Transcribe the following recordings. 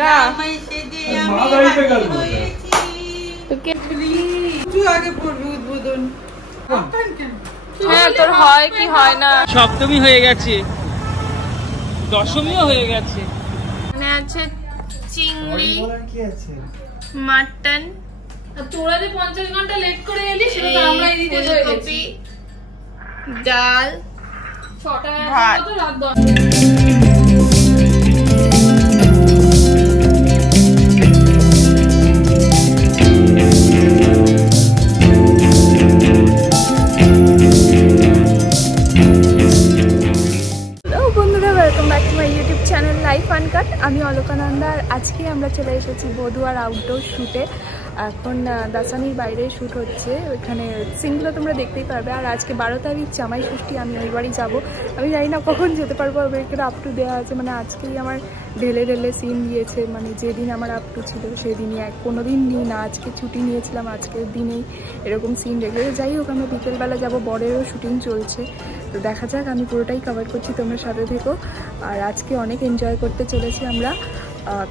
का তোর হয় কি হয় না। সপ্তমী হয়ে গেছে, দশমীও হয়ে গেছে। মানে আছে চিংড়ি, মাটন। তোরা যে 50 ঘন্টা লেট করে এলি সেটা তো আমরাই দিতে হয়ে গেছি। ডাল, ছটা কত রাত 10। Life uncut. আমি অলকানন্দা। আর আজকে আমরা চলে এসেছি বধুয়ার আউটডোর শ্যুটে। এখন দাসানির বাইরে শ্যুট হচ্ছে, ওইখানে সিনগুলো তোমরা দেখতেই পারবে। আর আজকে 12 তারিখ জামাই ষষ্ঠী, আমি ওই বাড়ি যাবো। আমি জানি না কখন যেতে পারবো, এখানে আপ টু দেওয়া আছে। মানে আজকেই আমার ঢেলে ঢেলে সিন দিয়েছে, মানে যেদিন আমার আপ টু ছিল সেদিনই, কোনো দিন নিই না। আজকে ছুটি নিয়েছিলাম, আজকের দিনেই এরকম সিন রেখে। যাই হোক, আমরা বিকেলবেলা যাবো, বরেরও শুটিং চলছে, তো দেখা যাক। আমি পুরোটাই কভার করছি, তোমরা সাথে থেকো। আর আজকে অনেক এনজয় করতে চলেছি আমরা,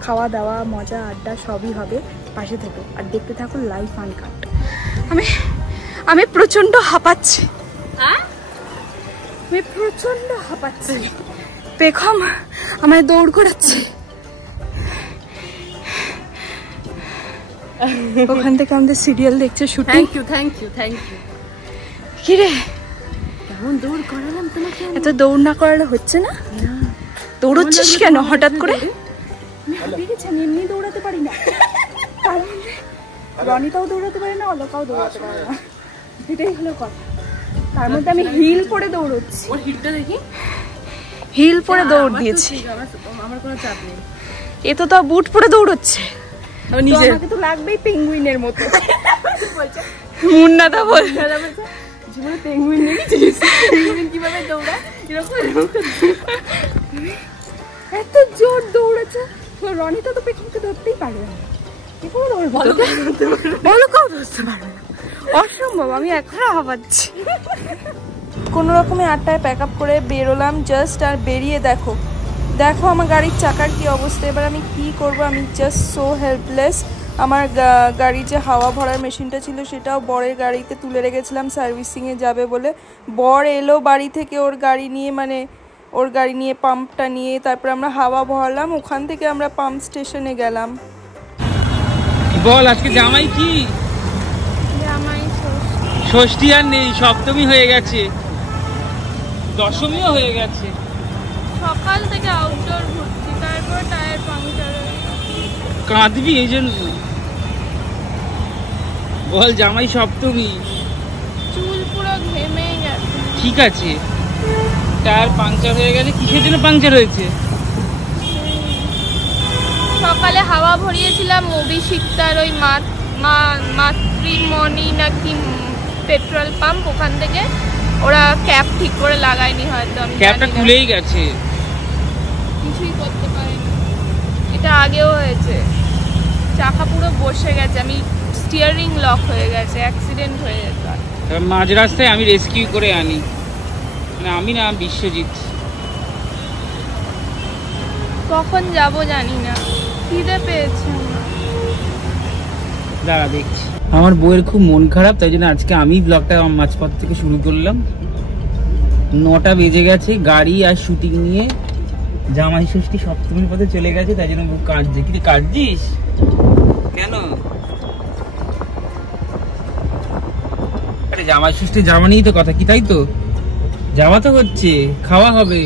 খাওয়া দাওয়া মজা আড্ডা সবই হবে, পাশে থেকো আর দেখতে থাকো লাইফ আনকাট। আমি প্রচণ্ড হাঁপাচ্ছি, আমি প্রচণ্ড হাঁপাচ্ছি। বেগম আমায় দৌড় করাচ্ছে, ওখান থেকে আমাদের সিরিয়াল দেখছে শুটিং। Thank you. কি রে, কেমন দৌড় করালাম তোমাকে? এত দৌড় না করালে হচ্ছে না? দৌড়চ্ছিস কেন হঠাৎ করে? আমি এমনি দৌড়াতে পারি না, রনিতাও দৌড়াতে পারে না, অলকাও দৌড়াতে পারে না, এটাই হলো কথা। তার মধ্যে আমি হিল পরে দৌড়চ্ছি। ওর হিলটা দেখি, হিল পরে দৌড় দিয়েছি, আমার কোনো চাপ নেই। এ তো তাও বুট পরে দৌড়চ্ছে, আমাকে তো লাগবেই পেঙ্গুইনের মতো। মুন্নাদা বলছে জীবনে পেঙ্গুইন দেখেছিস? পেঙ্গুইন কিভাবে দৌড়ায়, এরকম এত জোর দৌড়াচ্ছে। রনিতা তো পেছনকে ধরতেই পারবে না, অসম্ভব। আমি এখনো হাঁপাচ্ছি। কোনো রকমে 8টায় প্যাক আপ করে বেরোলাম জাস্ট। আর বেরিয়ে দেখো আমার গাড়ির চাকার কি অবস্থা। এবার আমি কি করব, আমি জাস্ট সো হেল্পলেস। আমার গাড়ি যে হাওয়া ভরার মেশিনটা ছিল সেটাও বরের গাড়িতে তুলে রেখেছিলাম সার্ভিসিংয়ে যাবে বলে। বর এলো বাড়ি থেকে ওর গাড়ি নিয়ে, মানে ওর গাড়ি নিয়ে পাম্পটা নিয়ে, তারপর আমরা হাওয়া ভরালাম। ওখান থেকে আমরা পাম্প স্টেশনে গেলাম। বল আজকে জামাই কি? জামাই ষষ্ঠী আর নেই, সপ্তমী হয়ে গেছে, দশমীও হয়ে গেছে। সকাল থেকে আউটডোর ঘুরছি, তারপর টায়ার পাংচার হয়ে গেছে। কাঁদবি এই জন্য? বল জামাই সপ্তমী, চুল পুরো ঘেমে গেছে। ঠিক আছে, টায়ার পাংচার হয়ে গেছে। কিসের জন্য পাংচার হয়েছে? সকালে হাওয়া ভরিয়েছিলাম অভিষিক্তার ওই মাতৃমণি নাকি পেট্রোল পাম্প, ওখান থেকে ওরা ক্যাপ ঠিক করে লাগায়নি, হয়তো ক্যাপটা খুলেই গেছে, কিছুই করতে পারিনি। এটা আগেও হয়েছে, চাকা পুরো বসে গেছে, আমি স্টিয়ারিং লক হয়ে গেছে, অ্যাক্সিডেন্ট হয়ে যেত। মাঝ রাস্তায় আমি রেস্কিউ করে আনি, মানে আমি না, বিশ্বজিৎ। কখন যাব জানি না, খিদে পেয়েছে। দাঁড়া দেখছি। আমার বউয়ের খুব মন খারাপ, তাই জন্য আজকে আমি ব্লগটা মাঝপথ থেকে শুরু করলাম। 9টা বেজে গেছে, গাড়ি আর শুটিং নিয়ে জামাই ষষ্ঠী সপ্তমীর পথে চলে গেছে, তাই জন্য বউ কাঁদছে। কি কাঁদছিস কেন? আরে জামাই ষষ্ঠী যাওয়া নিয়েই তো কথা, কি তাই তো? যাওয়া তো হচ্ছে, খাওয়া হবে,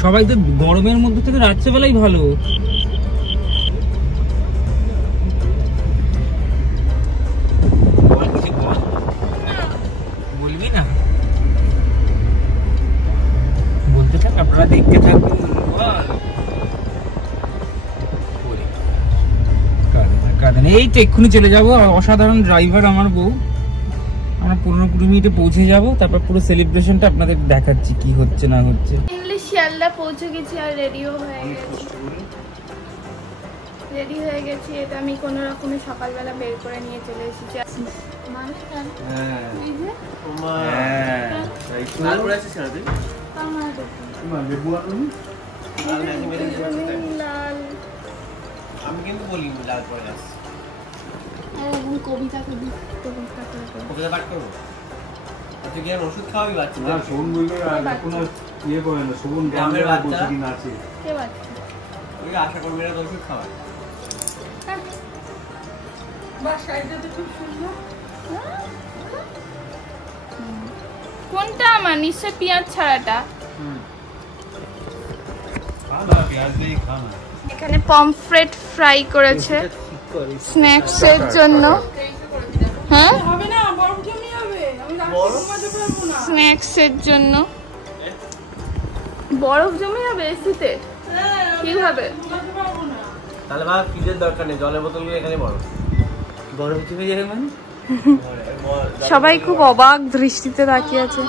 সবাই তো গরমের মধ্যে থেকে রাত্রেবেলাই ভালো। বলবি না? বলতে থাক, আপনারা দেখতে থাকুন। এই তো এক্ষুনি চলে যাবো। অসাধারণ ড্রাইভার আমার বউ। আমরা 15-20 মিনিটে পৌঁছে যাব, তারপর পুরো সেলিব্রেশনটা আপনাদের দেখাচ্ছি কি হচ্ছে না হচ্ছে। শিয়ালদা পৌঁছে গেছি আর রেডিও হয়ে গেছি। এটা আমি কোনো রকমে সকালবেলা বের করে নিয়ে চলে এসেছি। লাল বলি লাল পড়ে যাস এখন কবিতা করে কবিতা পাঠ করবো তুই কি আর ওষুধ খাওয়াবি বাচ্চা না শোন বললে কোনো ইয়ে করে না শোন গ্রামের বাচ্চা প্রতিদিন আছে কে বাচ্চা ওই আশা কর্মীরা তো ওষুধ খাওয়ায় কোনটা আমার নিশ্চয় পেঁয়াজ ছাড়াটা এখানে পমফ্রেট ফ্রাই করেছে স্ন্যাক্স এর জন্য হ্যাঁ স্ন্যাক্স এর জন্য বরফ জমে যাবে এসিতে কিভাবে তাহলে ভাব ফ্রিজের দরকার নেই জলের বোতলগুলো এখানে বরফ জমে যাবে মানে সবাই খুব অবাক দৃষ্টিতে তাকিয়ে আছে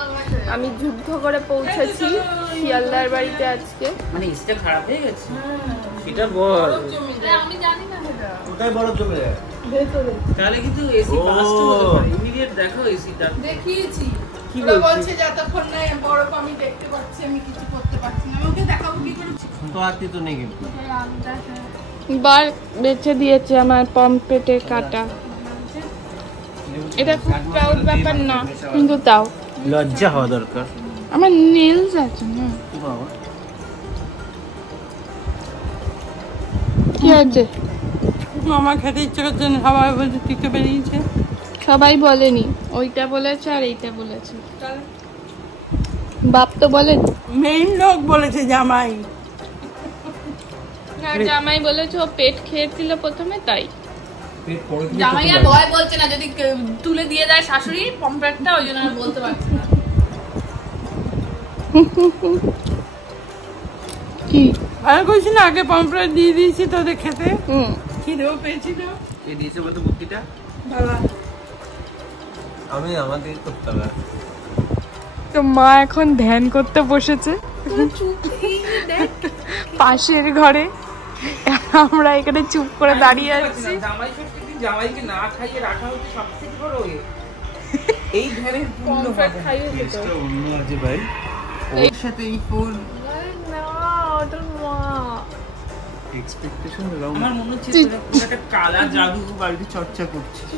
আমি যুদ্ধ করে পৌঁছেছি শিয়ালদার বাড়িতে আজকে মানে এসিটা খারাপ হয়ে গেছে সেটা বল আমি জানি না কোথায় বরফ জমে যায় ভেতরে তাহলে কিন্তু এসি বাস্ট হতে পারে ইমিডিয়েট দেখো এসিটা দেখিয়েছি কি ওরা বলছিস? বলছে যতক্ষণ না বরফ আমি দেখতে পাচ্ছি আমি কিছু করতে পারছি না আমাকে দেখাবো কি করে তো আত্মি তো নেই কিন্তু বার বেছে দিয়েছে আমার পমফ্রেটের কাটা এটা খুব প্রাউড ব্যাপার না কিন্তু তাও লজ্জা হওয়া দরকার আমার নেলস আছে না কি আছে আমার খেতে ইচ্ছে করছে না সবাই বলছে তুই তো বেরিয়েছে সবাই বলেনি ওইটা বলেছে আর এইটা বলেছে বাপ তো বলে মেইন লোক বলেছে জামাই না জামাই বলেছে ও পেট খেয়েছিল প্রথমে তাই পেট পড়ে গিয়ে জামাই আর ভয় বলছে না যদি তুলে দিয়ে দেয় শাশুড়ি পমফ্রেটটা ওই জন্য আর বলতে পারছে না কি ভালো করছি না আগে পমফ্রেট দিয়ে দিয়েছি তোদের খেতে হুম খিদেও পেয়েছিল এই দিয়েছে বলতে বুদ্ধিটা বাবা আমি আমাদের করতে হবে তো মা এখন ধ্যান করতে বসেছে পাশের ঘরে আমরা এখানে চুপ করে দাঁড়িয়ে আছি জামাই ষষ্ঠীর দিন জামাইকে না খাইয়ে রাখা হচ্ছে সবথেকে বড় এই ধ্যানের পূর্ণ হবে টেস্টটা অন্য আছে ভাই ওর সাথে এই ফুল এক্সপেকটেশন এরকম আমার মনে হচ্ছে তোরা পুরো একটা কালা জাদু বাড়িতে চর্চা করছিস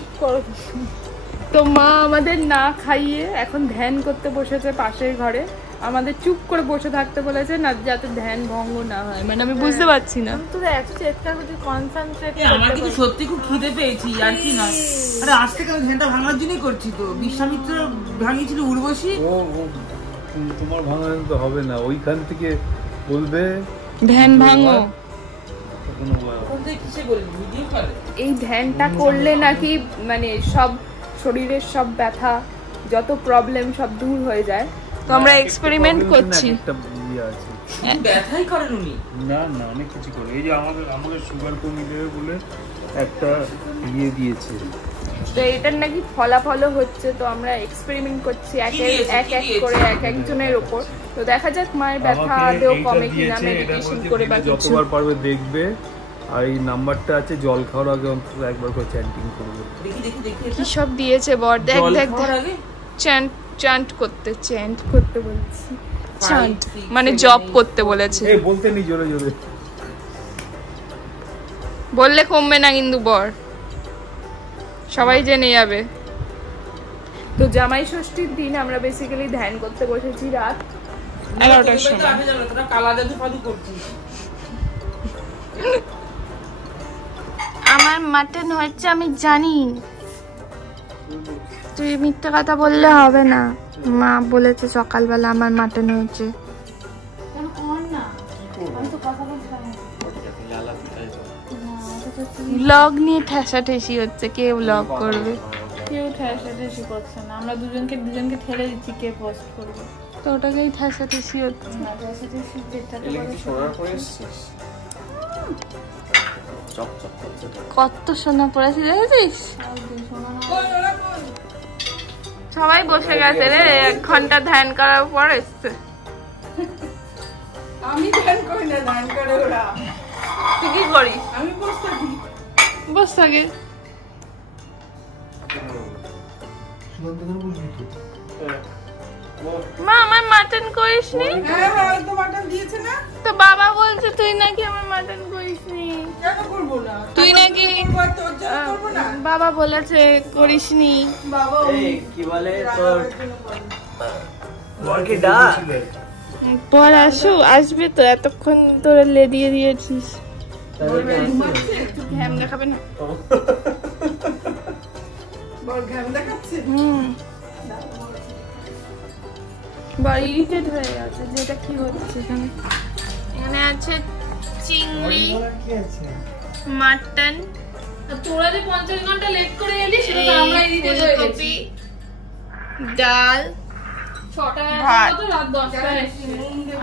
তো মা আমাদের না খাইয়ে এখন ধ্যান করতে বসেছে পাশের ঘরে আমাদের চুপ করে বসে থাকতে বলেছে না যাতে ধ্যান ভঙ্গ না হয় মানে আমি বুঝতে পারছি না তোর এত চেষ্টা করছি কনসেন্ট্রেট আমার কিন্তু সত্যি খুব খিদে পেয়েছি আর কি না আরে আজ থেকে আমি ধ্যানটা ভাঙার জন্যই করছি তো বিশ্বামিত্র ভাঙিয়েছিল উর্বশী ও তোমার ভাঙানো তো হবে না ওইখান থেকে বলবে ধ্যান ভাঙো কোনো কোন থেকে কিসে বলবি ভিডিও কলে এই ধ্যানটা করলে নাকি মানে সব শরীরের সব ব্যথা যত প্রবলেম সব দূর হয়ে যায় তো আমরা এক্সপেরিমেন্ট করছি একটা ইয়ে আছে ব্যথাই করেন উনি না না অনেক কিছু করে এই যে আমাদের সুগার কমিয়ে দেবে বলে একটা ইয়ে দিয়েছে তো এটার নাকি ফলাফলও হচ্ছে তো আমরা এক্সপেরিমেন্ট করছি এক এক করে এক একজনের উপর তো দেখা যাক মায়ের ব্যথা আদৌ কমে কিনা মেডিটেশন করে বা কিছু যতবার পারবে দেখবে আর এই নাম্বারটা আছে জল খাওয়ার আগে অন্তত একবার করে চ্যান্টিং করবে দেখি দেখি দেখি কি সব দিয়েছে বর দেখ জল দেখ খাওয়ার আগে চ্যান্ট করতে বলছি চ্যান্ট মানে জব করতে বলেছে এই বলতে নি জোরে জোরে বললে কমবে না কিন্তু বর সবাই জেনে যাবে তো জামাই ষষ্ঠীর দিন আমরা বেসিক্যালি ধ্যান করতে বসেছি রাত 11টার সময় তোরা কালা জাদু ফাদু করছিস আমার মাটন হচ্ছে আমি জানি তুই মিথ্যে কথা বললে হবে না মা বলেছে সকালবেলা আমার মাটন হয়েছে ব্লগ নিয়ে ঠেসাঠেসি হচ্ছে কে ব্লগ করবে কেউ ঠেসাঠেসি করছে না আমরা দুজনকে ঠেলে দিচ্ছি কে পোস্ট করবে তো ওটাকেই ঠেসাঠেসি হচ্ছে না ঠেসাঠেসি যেটাতে করে কত সোনা পড়েছি দেখেছিস সবাই বসে গেছে রে 1 ঘন্টা ধ্যান করার পর এসছে আমি ধ্যান করি না ধ্যান করে ওরা তুই কি করিস আমি পোস্ট করি বস থাকে মা আমার মাটন করিসনি হ্যাঁ তো মাটন দিয়েছে না তো বাবা বলছে তুই নাকি আমার মাটন করিসনি কেন করবো না তুই বাবা বলেছে করিসনি। এই কি বলে তোর বরকে ডাক পর আসবে তো, এতক্ষণ তোরা লে দিয়ে দিয়েছিস। ঘ্যাম দেখাবে না? বড় ইরিটেট হয়ে গেছে যে এটা কি হচ্ছে এখানে। এখানে আছে চিংড়ি, মাটন, তোরা যে 50 ঘন্টা লেট করে এলি সেটা তো আমরা এডিটে হয়ে গেছি। ডাল, 6টায় ভাত। আসবো তো রাত 10টায় আসছি।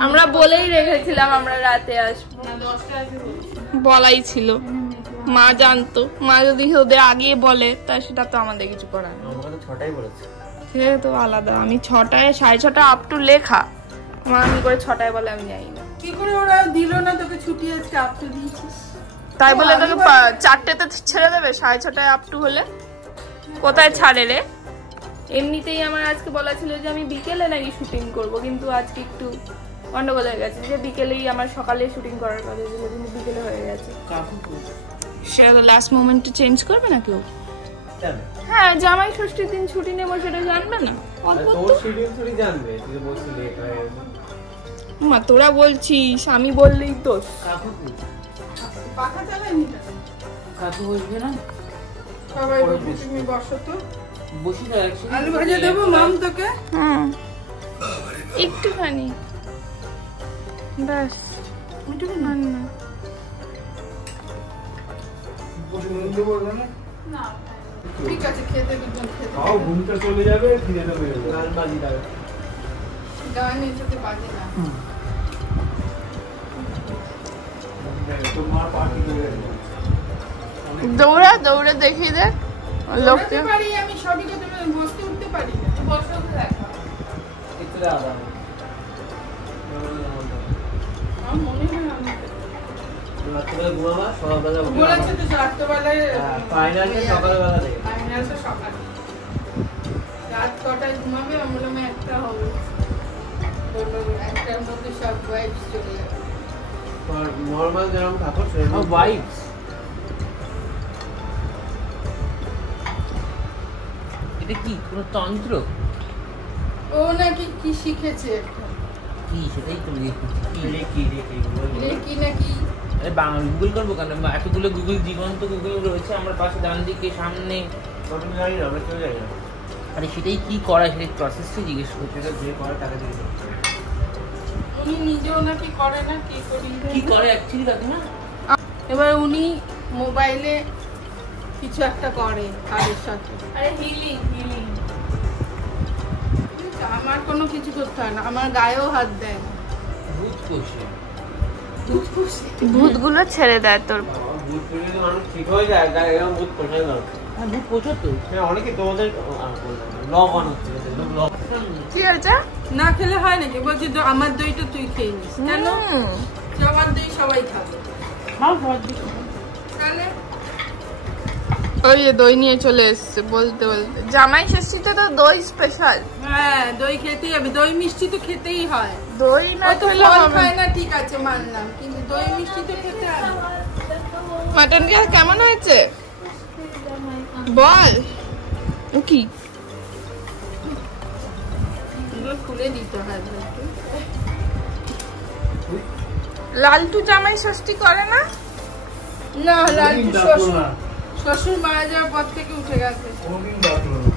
আমরা বলেই রেখেছিলাম আমরা রাতে আসবো, না 10টায় আসবো বলেছি। বলাই ছিল। মা জানতো, মা যদি ওদের আগে বলে তা সেটা তো আমাদের কিছু করার নেই। আমাকে তো 6টাই বলেছে। সে তো আলাদা, আমি 6টায় 6:30 আপ টু লেখা, মা আমি করে 6টায় বলে আমি যাই না। কি করে ওরা দিল না তোকে ছুটি, আজকে আপ টু দিয়েছিস? তাই বলে তোকে 4টেতে ছেড়ে দেবে? 6:30 আপ টু হলে কোথায় ছাড়ে রে? এমনিতেই আমার আজকে বলা ছিল যে আমি বিকেলে নাকি শুটিং করব, কিন্তু আজকে একটু গন্ডগোল হয়ে গেছে যে বিকেলেই আমার সকালে শুটিং করার কথা ছিল, কিন্তু বিকেলে হয়ে গেছে। সেটা তো লাস্ট মোমেন্টে চেঞ্জ করবে না কেউ? হ্যাঁ, জামাই ষষ্ঠীর দিন ছুটি নেবো সেটা জানবে না? তোর শিডিউল থোড়ি জানবে, তুই তো বলছিস লেট হয়ে গেছে। মা তোরা বলছিস, আমি বললেই দোষ। পাখা চালায়নি না কাকু বসবে না? সবাই বলছে তুমি বসো তো, বসি তো একসাথে। আলু ভাজা দেবো মাম তোকে? হ্যাঁ একটুখানি ব্যাস, আর না। ঠিক আছে, খেতে দুজন খেতে। ঘুমটা চলে যাবে, খিদেটা পেয়ে যাবে। গান বাজি দাও। গান এসেতে বাজে না। তোর মা পার্টি করে দেবে। দৌড়া দৌড়ে দেখিয়ে দে লোককে। দৌড়াতে পারি আমি, সবই করতে পারি, বসতে উঠতে পারি না। বসো তো দেখো। একটু দাও। আমার মনে হয় আমি রাত্রিবেলা ঘুমাবা, সকালবেলা উঠে বলেছে তো রাত্রবেলায় ফাইনালটা সকালবেলা দেখে। ফাইনালটা সকালে। রাত কটায় ঘুমাবে? আমি বললাম 1টা হবে। বললো 1টার মধ্যে সব ওয়াইফস চলে যাবে। নর্মাল যেরকম থাকো সেরকম ভাইবস। এটা কি কোনো তন্ত্র? ও নাকি কি শিখেছে একটা, কি সেটাই তো রেকি রেকি নাকি। আরে বাংলা গুগল করবো কেন? এতগুলো গুগল, জীবন্ত গুগল রয়েছে আমার পাশে, ডান দিকে, সামনে। আমি জানি না, আমরা কেউ জানি না। আরে সেটাই কি করা, সেটাই প্রসেসটা জিজ্ঞেস করছি। সেটা যে করে টাকা দিয়ে দেবে। উনি নিজেও নাকি করে না, কি করি। কি করে অ্যাকচুয়ালি কাকিমা? এবার উনি মোবাইলে কিছু একটা করে কারের সাথে। আরে হিলিং হিলিং। আমার কোনো কিছু করতে হয় না, আমার গায়েও হাত দেয় না। ভূত কোষে। ভূতগুলো ছেড়ে দেয় তোর। ভূত পেলে তো মানুষ ঠিক হয়ে যায়, গায়ে এরকম ভূত পোষায় না। হ্যাঁ ভূত কোষে তো। হ্যাঁ, অনেকে তোমাদের লগ অন হচ্ছে, লগ। কি হয়েছে? না খেলে হয় নাকি? বলছি তো আমার দইটা তুই খেয়ে নিস কেন? সবার দই সবাই খাবে। তাহলে ওই যে দই নিয়ে চলে এসছে বলতে বলতে। জামাই ষষ্ঠীতে তো দই স্পেশাল। হ্যাঁ, দই খেতেই হবে, দই মিষ্টি তো খেতেই হয়। দই না ও তো খেলে ফল হবে খায় না, ঠিক আছে মানলাম, কিন্তু দই মিষ্টি তো খেতে হবে। মাটন কেমন হয়েছে বল। কি এগুলো খুলে দিতে হয় একটু। লালটু জামাই ষষ্ঠী করে না? না, লালটু কোনদিন ডাকলো না। শ্বশুর মারা যাওয়ার পর থেকে উঠে গেছে। কোনদিন ডাকলো না।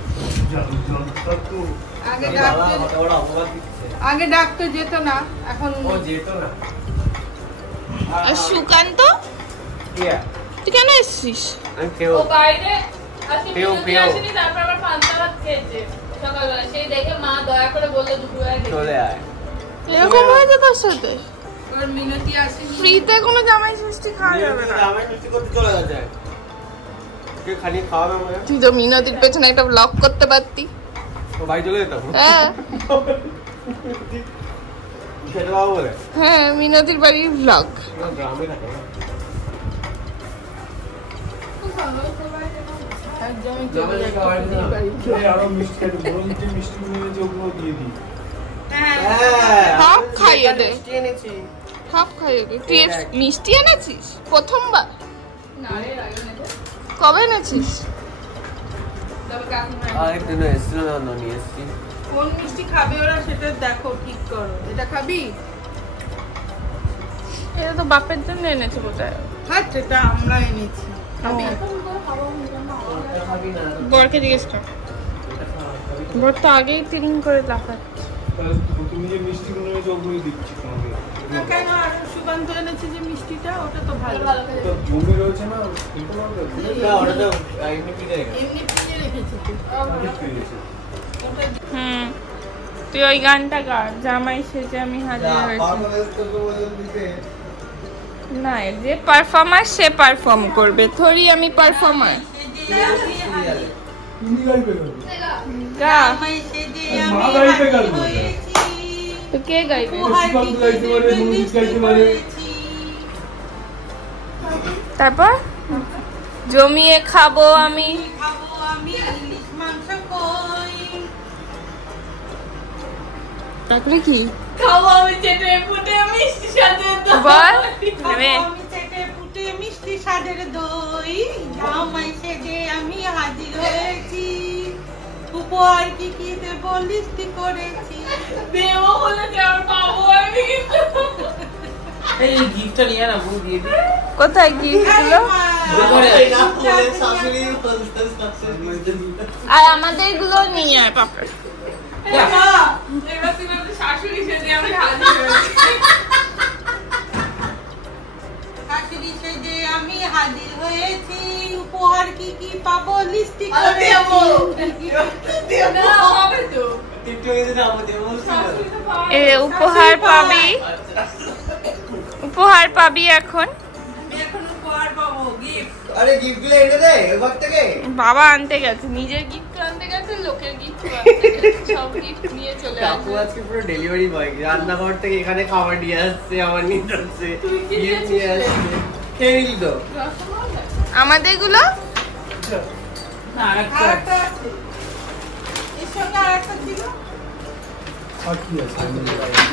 যন্ত্রটা তো আগে বাবা ডাকতে আমাকে ওরা অপবাদ দিচ্ছে। আগে ডাকতে যেত না, এখন ও যেত না। আর সুকান্ত ইয়া, তুই কেন এসছিস? আমি কেউ ও বাইরে আজকে পেও, বিরতি পেও। আসেনি, তারপর আবার পান্তা ভাত খেয়েছে সকালবেলা। সেই দেখে মা দয়া করে বললো দুপুরবেলা খেতে। চলে আয়। এরকম হয়েছে তোর সাথে? ওর মিনতি আসেনি। ফ্রিতে কোনো জামাই ষষ্ঠী খাওয়া যাবে না। আমি মিষ্টি করতে চলে গেছে। কে খালি খাওয়াবে আমাকে? তুই তো মিনতির পেছনে একটা ব্লগ করতে পারতি। ও ভাই চলে যেতাম। হ্যাঁ সেটা বাবু বলে হ্যাঁ, মিনতির বাড়ির ব্লগ। গ্রামে থাকে না। একদমই জমে যায় খাবার দিতে না। এই আরো মিষ্টি খাইতে, বরং যে মিষ্টিগুলো এনেছে ওগুলো দিয়ে দিই। হ্যাঁ, সব খাইয়ে দে, মিষ্টি এনেছি। সব খাইয়ে দে। তুই মিষ্টি এনেছিস প্রথমবার? না রে, রাগে নেবে। কবে এনেছিস? আরেকটা না এসছিল না, নিয়ে এসছি। কোন মিষ্টি খাবে ওরা সেটা দেখো, ঠিক করো। এটা খাবি? এটা তো বাপের জন্য এনেছে বোধহয়। হ্যাঁ, এটা আমরা এনেছি। খাবি? বরকে জিজ্ঞেস কর। বর তো আগেই তিরিং করে লাফাচ্ছে। তুমি যে মিষ্টিগুলো এনেছো ওগুলোই দিচ্ছি তোমাকে। না কেন, আর সুকান্ত এনেছে যে মিষ্টিটা, ওটা তো ভালো। তো জমি রয়েছে না, খেতে পারবে? না, ওটা তো এমনি পিঠে রেখেছি। এমনি ফ্রিজে রেখেছি তো। তুই ওই গানটা গা, জামাই সেজে আমি হাজির হয়েছি। না, যে পারফর্মার সে পারফর্ম করবে, থরি আমি পারফর্মার। গা, তো কে গাইবে? তারপর জমিয়ে খাবো আমি। তারপরে কি খাবো আমি চেটে ফুটে মিষ্টি সাথে বল? মিষ্টি সাদের দই, জামাই সেজে আমি হাজির হয়েছি, উপহার কি কি দেব লিস্টি করেছি। দেব বলে যে আর পাবো আমি। এই গিফটটা নিয়ে না বউ দিয়ে দিই। কোথায় গিফট গুলো? আর আমাদের গুলো নিয়ে আয় পাপা। এবার তুমি আমাদের শাশুড়ি সেজে আমি হাজির হয়েছি। শাশুড়ি সেজে আমি হাজির হয়েছি, উপহার কি কি পাবো লিস্টি করেছি। না হবে তো। এ উপহার পাবি, উপহার পাবি এখন। আমি এখন উপহার পাবো, গিফট। আরে গিফটগুলো এনে দে এবার থেকে। বাবা আনতে গেছে, নিজের গিফট আনতে গেছে, লোকের গিফট আনতে গেছে, সব গিফট নিয়ে চলে কাকু আসবে। আজকে পুরো ডেলিভারি বয়, রান্নাঘর থেকে এখানে খাবার নিয়ে আসছে, আমার নিয়ে আসছে, গিফট নিয়ে আসছে। খেয়ে নিলি তো? আমাদের গুলো না আরেকটা আরেকটা আছে, এর সঙ্গে আরেকটা ছিল। আর কি আছে?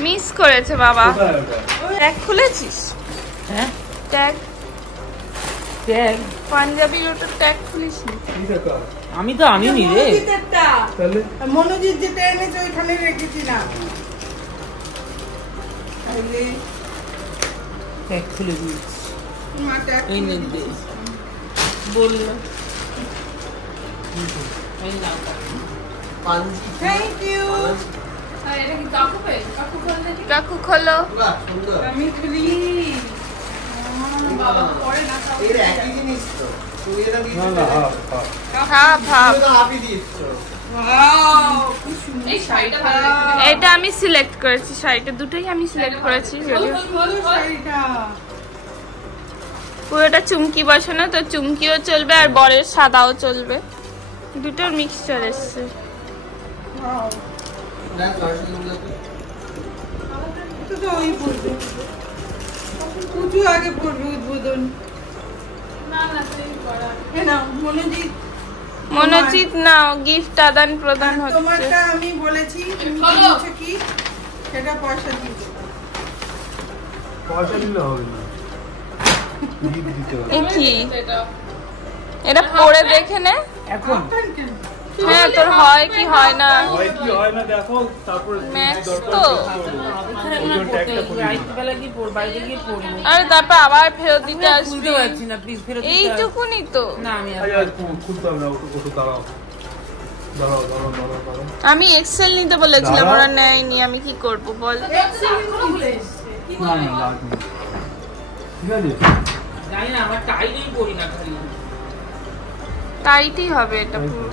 মিস করেছে বাবা। কোথায় ওটা? ট্যাগ খুলেছিস? হ্যাঁ ট্যাগ, ট্যাগ পাঞ্জাবির ওটা ট্যাগ খুলিসনি? এটা কার? আমি তো আনিনি রে। মনোজিতেরটা। তাহলে মনোজিৎ যেটা এনেছে ওইখানে রেখেছি না। তাহলে ট্যাগ খুলে দিয়েছি। মাটা এই নে দে বললো এই নাও। Thank you. আর এটা কি কাকু পেয়ে? কাকু বল দেখি। কাকু খোলো। বাহ, সুন্দর। আমি খুলি। বাবা পরে না খাও। এর একই জিনিস তো। তুমি এটা না দিয়েছো না, তো? Half half. তুমি তো হাফই দিয়েছো। ওয়াও, কি সুন্দর এই শাড়িটা ভালো লাগছে। এটা আমি সিলেক্ট করেছি, শাড়িটা দুটোই আমি সিলেক্ট করেছি। যদিও শাড়িটা। পুরোটা চুমকি বসানো, তো চুমকিও চলবে আর বরের সাদাও চলবে, দুটোর মিক্সচার এসছে। ওয়াও, না, সরস্বতীগুলো তো। তো তো ওই পড়বে। পুজো আগে পড়বে উদ্বোধন। না না সেই করা। এ নাও, মনোজিৎ। মনোজিৎ নাও, গিফট আদান প্রদান হচ্ছে। তোমারটা আমি বলেছি, তুমি খোলো। কিনেছো কি সেটা পয়সা দিয়ে দেবো। পয়সা দিলে হবে না, গিফট দিতে হবে। এ কি? এটা এটা পরে দেখে নে। এখন হ্যাঁ, তোর হয় কি হয় না। হয় কি হয় না দেখো, তারপরে ম্যাক্স দরকার তো। রাইটবেলা কি পড় বাড়িতে গিয়ে পড়বো। আর তারপর আবার ফেরত দিতে বুঝতে আসবি। পারছি না, প্লিজ ফেরত দিতে হবে। এইটুকুনি তো। না আমি আর আরে খুলতে হবে না, ওটু দাঁড়াও দাঁড়াও দাঁড়াও দাঁড়াও দাঁড়াও। আমি এক্সেল নিতে বলেছিলাম, দাঁড়াও। ওরা নেয়নি, আমি কি করব বল। এখনো ভুলে এসছে। কি না বলে? না লাগবে না। ঠিক আছে, জানি না, আমার টাইটেই পড়ি না খালি। টাইটই হবে এটা পুরো।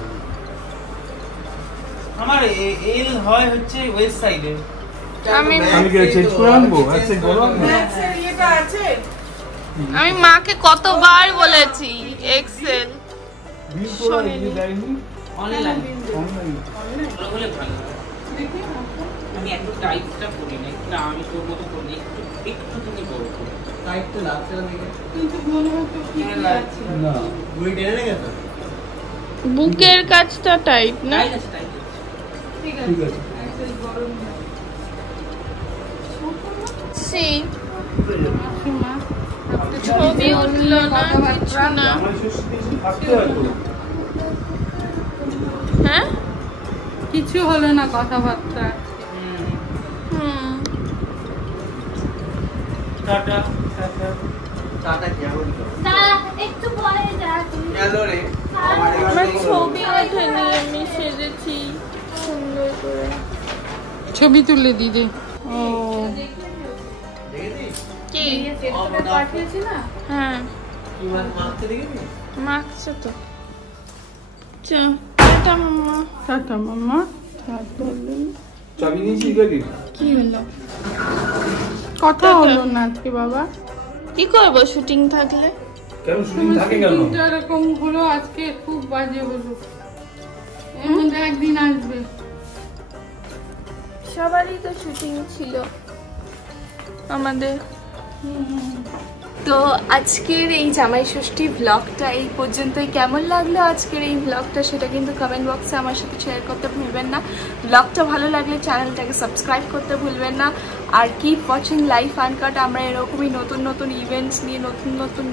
আমার এল হয় হচ্ছে ওয়েস্ট সাইডে। আমি আমি কি চেঞ্জ করে আনবো? আচ্ছা বলো না। ম্যাক্সের ইয়েটা আছে। আমি মাকে কতবার বলেছি এক্সেল। বিল তোরা এগিয়ে দেয়নি অনলাইন অনলাইন। ভালো হলে ভালো। আমি একটু টাইটটা পড়ি না, একটু আমি তোর মতো করি না, একটু তুমি বড় করি। টাইট তো লাগছে না দেখে। কিন্তু মনে হতো কি আছে। না বুড়ি টেনে রেখেছো? বুকের কাজটা টাইট না? টাইট আছে, টাইট আছে। ঠিক ঠিক আছে। আছে, এক্সেল গরম না। সি মা, ছবি উঠলো না কিছু না। জামাই ষষ্ঠীতে এসে থাকতে হয় তো। হ্যাঁ কিছু হলো না কথাবার্তা। হুম টাটা টাটা। টাটা কেমন একটু পরে যা তুমি। গেল রে আমার ছবি ওঠেনি, আমি সেজেছি সুন্দর করে। ছবি তুলে দিদি। ও দেখেছিস কি পাঠিয়েছি না। হ্যাঁ কি মাখতে দেখেছিস মাখছে তো। টাটা মাম্মা। টাটা মাম্মা। টাটা। চাবি নিয়েছিস গাড়ি? কি হলো? কথা হলো না আজকে বাবা। কি করবো শুটিং থাকলে? কেন শুটিং থাকে কেন? শুটিংটা এরকম হলো আজকে, খুব বাজে হলো। এর মধ্যে একদিন আসবে। সবারই তো শুটিং ছিল আমাদের। তো আজকের এই জামাই ষষ্ঠী ব্লগটা এই পর্যন্তই। কেমন লাগলো আজকের এই ব্লগটা সেটা কিন্তু কমেন্ট বক্সে আমার সাথে শেয়ার করতে ভুলবেন না। ব্লগটা ভালো লাগলে চ্যানেলটাকে সাবস্ক্রাইব করতে ভুলবেন না। আর কিপ ওয়াচিং লাইফ আনকাট। আমরা এরকমই নতুন নতুন ইভেন্টস নিয়ে নতুন নতুন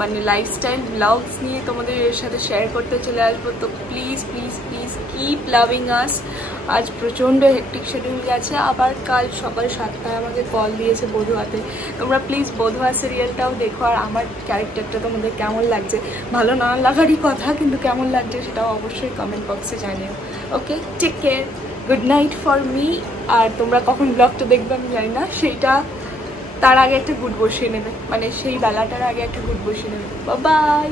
মানে লাইফস্টাইল ব্লগস নিয়ে তোমাদের সাথে শেয়ার করতে চলে আসবো। তো please please please keep loving us. আজ প্রচণ্ড হেক্টিক শিডিউল গেছে। আবার কাল সকাল 7টায় আমাকে কল দিয়েছে বধুয়াতে। তোমরা প্লিজ বধুয়া সিরিয়ালটাও দেখো। আর আমার ক্যারেক্টারটা তোমাদের কেমন লাগছে, ভালো না লাগারই কথা, কিন্তু কেমন লাগছে সেটাও অবশ্যই কমেন্ট বক্সে জানিও। Okay, take care, good night for me. আর তোমরা কখন ব্লগটা দেখবে আমি জানি না, সেইটা তার আগে একটা গুড বসিয়ে নেবে, মানে সেই বেলাটার আগে একটা গুড বসিয়ে নেবে। বাই।